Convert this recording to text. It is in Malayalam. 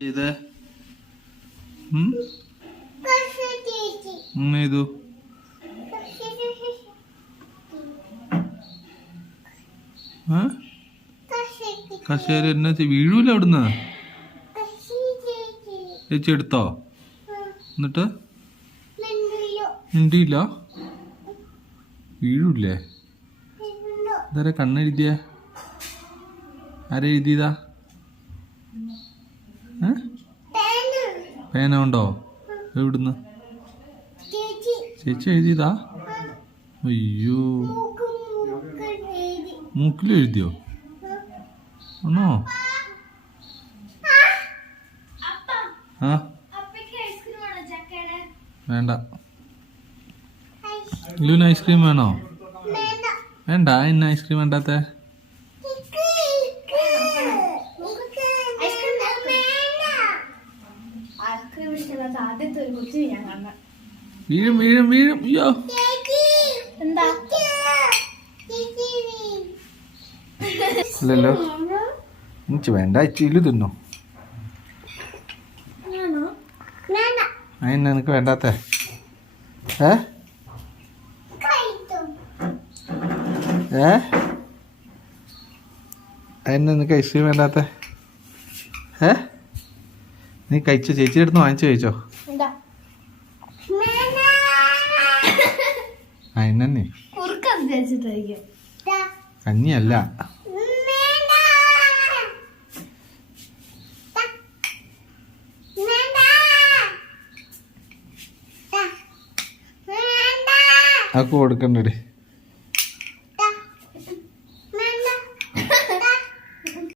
ചെയ്തേ ചെയ്തു കസേര എന്നാ വീഴൂല അവിടുന്ന് ചേച്ചി എടുത്തോ എന്നിട്ട് മിണ്ടിയില്ല വീഴൂല്ലേ ഇതാരെ കണ്ണെഴുതിയ ആരെ എഴുതിയതാ പേന ഉണ്ടോ എവിടുന്ന് ചേച്ചി എഴുതിയതാ അയ്യോ മൂക്കിൽ എഴുതിയോ ആണോ ആ വേണ്ട ലൂന് ഐസ്ക്രീം വേണോ വേണ്ട ഇന്ന ഐസ്ക്രീം വേണ്ടാത്ത വീഴും വീഴും വീഴും അയ്യോ അല്ലല്ലോ എനിക്ക് വേണ്ട ഇച്ചിരി തിന്നോ അതിന് നിനക്ക് വേണ്ടാത്ത അതിന് നിനക്ക് ഐസ്ക്രീം വേണ്ടാത്ത നീ കഴിച്ചോ ചേച്ചിയുടെ അടുത്ത് വാങ്ങിച്ചു കഴിച്ചോ അതിനെ കഞ്ഞിയല്ല അതൊക്കെ കൊടുക്കണ്ടേ